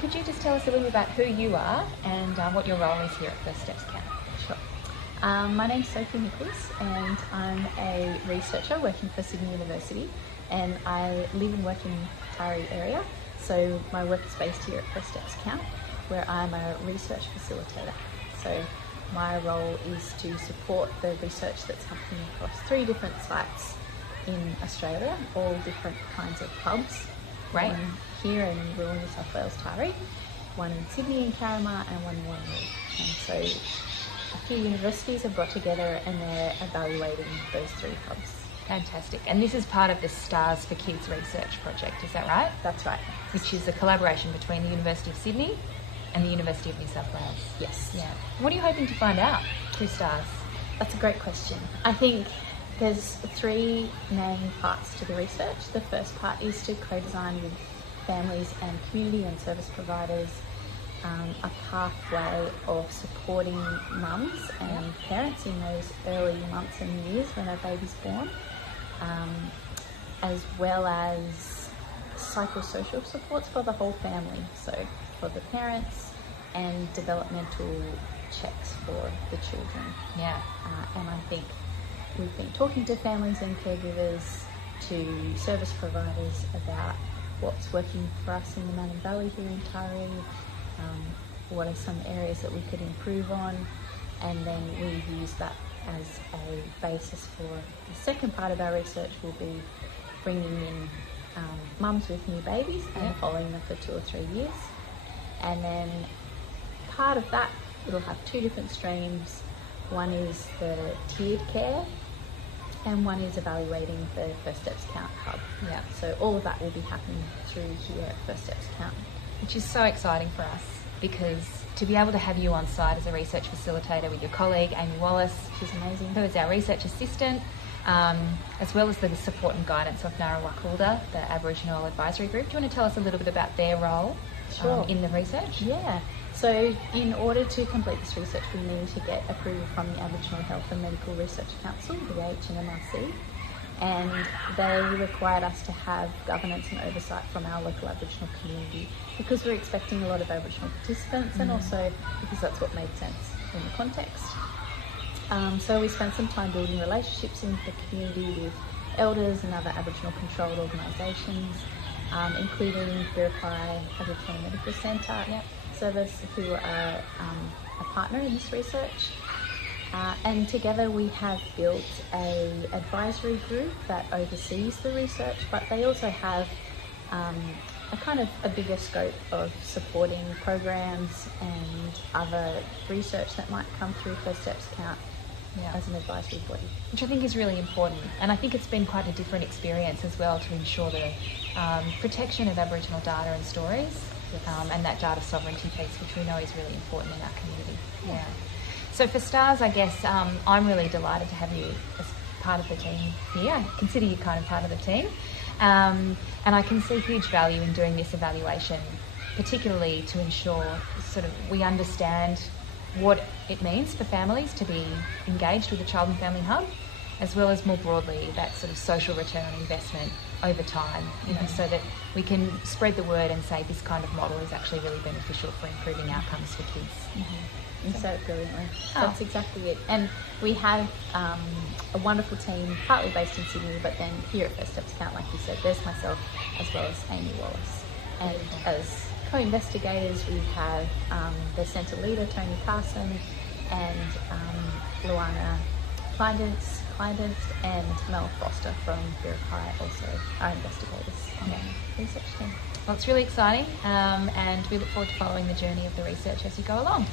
Could you just tell us a little bit about who you are and what your role is here at First Steps Camp? Sure. My name's Sophie Nicholls and I'm a researcher working for Sydney University, and I live and work in the Taree area. So my work is based here at First Steps Camp, where I'm a research facilitator. So my role is to support the research that's happening across 3 different sites in Australia, all different kinds of hubs. Right. One here in rural New South Wales, Taree, one in Sydney in Carramar, and one in Wanneroo. And so a few universities have got together and they're evaluating those 3 hubs. Fantastic. And this is part of the Stars for Kids research project, is that right? That's right. Which is a collaboration between the University of Sydney and the University of New South Wales. Yes. Yeah. What are you hoping to find out through Stars? That's a great question. I think there's 3 main parts to the research. The first part is to co-design with families and community and service providers a pathway of supporting mums and parents in those early months and years when a baby's born, as well as psychosocial supports for the whole family, so for the parents, and developmental checks for the children. Yeah. And I think we've been talking to families and caregivers, to service providers about what's working for us in the Manning Valley here in Taree, what are some areas that we could improve on, and then we use that as a basis for the second part of our research. Will be bringing in mums with new babies and following them for 2 or 3 years. And then part of that, it'll have 2 different streams. One is the tiered care, and one is evaluating the First Steps Count Hub. Yeah. So all of that will be happening through here at First Steps Count. Which is so exciting for us, because to be able to have you on site as a research facilitator with your colleague Amy Wallace, She's amazing. who is our research assistant, as well as the support and guidance of Narrawakkulda, the Aboriginal Advisory Group. Do you want to tell us a little bit about their role in the research? Yeah. So in order to complete this research, we need to get approval from the Aboriginal Health and Medical Research Council, the HNMRC, and they required us to have governance and oversight from our local Aboriginal community, because we're expecting a lot of Aboriginal participants and also because that's what made sense in the context. So we spent some time building relationships in the community with elders and other Aboriginal controlled organisations, including Birpai Aboriginal Medical Centre Service, who are a partner in this research. And together we have built an advisory group that oversees the research, but they also have a kind of a bigger scope of supporting programs and other research that might come through First Steps Count as an advisory body. Which I think is really important, and I think it's been quite a different experience as well to ensure the protection of Aboriginal data and stories, and that data sovereignty piece, which we know is really important in our community. Yeah. So for Stars, I guess I'm really delighted to have you as part of the team here. I consider you kind of part of the team. And I can see huge value in doing this evaluation, particularly to ensure sort of we understand what it means for families to be engaged with the Child and Family Hub, as well as more broadly that sort of social return on investment over time, you know, so that we can spread the word and say this kind of model is actually really beneficial for improving outcomes for kids. You said it brilliantly. That's exactly it. And we have a wonderful team, partly based in Sydney, but then here at First Steps Count, like you said, there's myself as well as Amy Wallace. And as co-investigators, we have the centre leader, Tony Carson, and Luana Kleindens, and Mel Foster from Birpai, also our investigators on the research team. Well, it's really exciting, and we look forward to following the journey of the research as you go along.